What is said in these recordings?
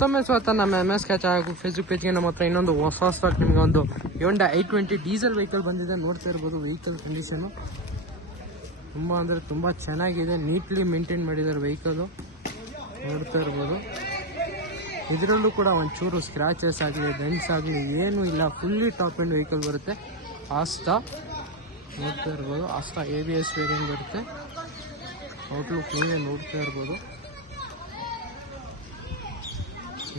ಮತ್ತೊಮ್ಮೆ ಸ್ವತಃ ನಮ್ಮ MS ಕೆ ಚಾನಲ್ ಫೇಸ್ಬುಕ್ ಪೇಜ್ಗೆ ನಮ್ಮ ಹತ್ರ ಇನ್ನೊಂದು ಹೊಸ ಸ್ಟಾಕ್ ನಿಮಗೆ ಒಂದು Honda i20 ಡೀಸೆಲ್ ವೆಹಿಕಲ್ ಬಂದಿದೆ. ನೋಡ್ತಾ ಇರ್ಬೋದು ವೆಹಿಕಲ್ ಕಂಡೀಷನು ತುಂಬ ಅಂದರೆ ತುಂಬ ಚೆನ್ನಾಗಿದೆ. ನೀಟ್ಲಿ ಮೇಂಟೈನ್ ಮಾಡಿದ್ದಾರೆ ವೆಹಿಕಲು. ನೋಡ್ತಾ ಇರ್ಬೋದು ಇದರಲ್ಲೂ ಕೂಡ ಒಂಚೂರು ಸ್ಕ್ರಾಚಸ್ ಆಗಲಿ ಡೆಂಟ್ಸ್ ಆಗಲಿ ಏನೂ ಇಲ್ಲ. ಫುಲ್ಲಿ ಟಾಪ್ ಎಂಡ್ ವೆಹಿಕಲ್ ಬರುತ್ತೆ. ಆಸ್ಟಾ ನೋಡ್ತಾ ಇರ್ಬೋದು. ಆಸ್ಟಾ ABS ವೇರಿಯಂಟ್ ಬರುತ್ತೆ. ಔಟ್ಲುಕ್ ನೀವೇ ನೋಡ್ತಾ ಇರ್ಬೋದು.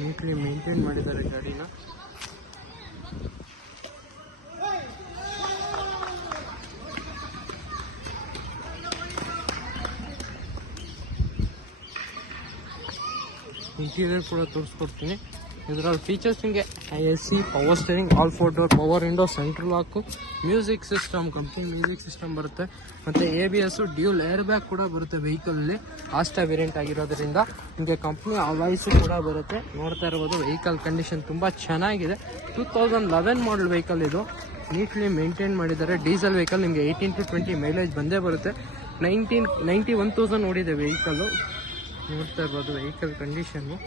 ನೀಟ್ಲಿ ಮೇಂಟೈನ್ ಮಾಡಿದ್ದಾರೆ ಗಾಡಿನ. ಇಂಟೀರಿಯರ್ ಕೂಡ ತೋರಿಸ್ಕೊಡ್ತೀನಿ. ಇದರಲ್ಲಿ ಫೀಚರ್ಸ್ ನಿಮಗೆ AC, power steering, all 4 door, power window, central lock, music system, company music system ಬರುತ್ತೆ. ಮತ್ತು ABS ಡ್ಯೂಲ್ ಏರ್ ಬ್ಯಾಗ್ ಕೂಡ ಬರುತ್ತೆ ವೆಹಿಕಲಲ್ಲಿ. ಆಸ್ಟಾ ವೇರಿಯಂಟ್ ಆಗಿರೋದ್ರಿಂದ ನಿಮಗೆ ಕಂಪ್ನಿ ವಾಯ್ಸು ಕೂಡ ಬರುತ್ತೆ. ನೋಡ್ತಾ ಇರ್ಬೋದು ವೆಹಿಕಲ್ ಕಂಡೀಷನ್ ತುಂಬ ಚೆನ್ನಾಗಿದೆ. 2011 ಮಾಡಲ್ ವೆಹಿಕಲ್ ಇದು. ನೀಟ್ಲಿ ಮೇಂಟೈನ್ ಮಾಡಿದ್ದಾರೆ. ಡೀಸೆಲ್ ವೆಹಿಕಲ್ ನಿಮಗೆ 18 to 20 ಮೈಲೇಜ್ ಬಂದೇ ಬರುತ್ತೆ. 91,000 ಓಡಿದೆ ವೆಹಿಕಲ್ಲು. ನೋಡ್ತಾ ಇರ್ಬೋದು ವೆಹಿಕಲ್ ಕಂಡೀಷನ್ನು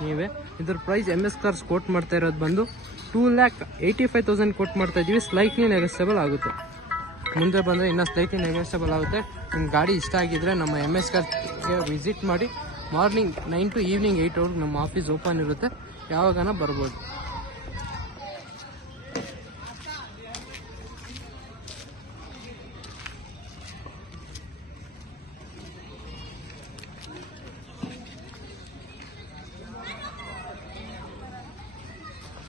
ನೀವೇ. ಇದ್ರ ಪ್ರೈಸ್ MS ಕಾರ್ಸ್ ಕೋಟ್ ಮಾಡ್ತಾ ಇರೋದು ಬಂದು 2,85,000 ಕೋಟ್ ಮಾಡ್ತಾ ಇದ್ದೀವಿ. ಸ್ಲೈಟ್ಲಿ ನೆಗೋಸಿಯಬಲ್ ಆಗುತ್ತೆ. ಮುಂದೆ ಬಂದರೆ ಇನ್ನೂ ಸ್ಲೈಟ್ಲಿ ನೆಗೋಸಿಯಬಲ್ ಆಗುತ್ತೆ. ನಿಮ್ಮ ಗಾಡಿ ಇಷ್ಟ ಆಗಿದ್ದರೆ ನಮ್ಮ MS ಕಾರ್ಸ್ಗೆ ವಿಸಿಟ್ ಮಾಡಿ. ಮಾರ್ನಿಂಗ್ 9 to ಈವ್ನಿಂಗ್ 8 ನಮ್ಮ ಆಫೀಸ್ ಓಪನ್ ಇರುತ್ತೆ. ಯಾವಾಗನ ಬರ್ಬೋದು.